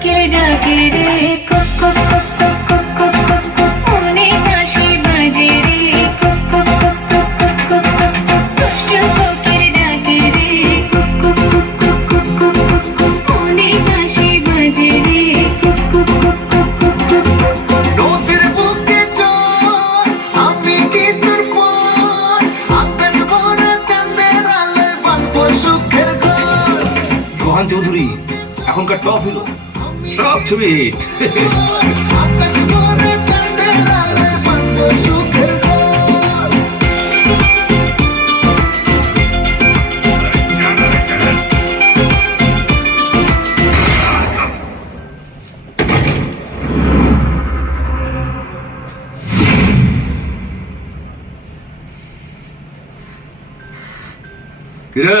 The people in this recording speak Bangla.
কোকিল ডাকে রে কক কক কক কক কক কক কক কক অনেক হাসি বাজে রে কক কক কক কক কক কক কক দুষ্টু কোকিল ডাকে রে কক কক কক কক কক কক কক অনেক হাসি বাজে রে কক কক কক কক কক কক কক নদীর বুকে চল আমি কি তোর পর আকাশ ভরা চাঁদের আলোয় বাঁধবো সুখের ঘর। রোহান চৌধুরী এখনকার টপ হিরো, সব ছবি হিট। আকাশ ভরা চাঁদের আলোয় বাঁধবো সুখের ঘর। কিরে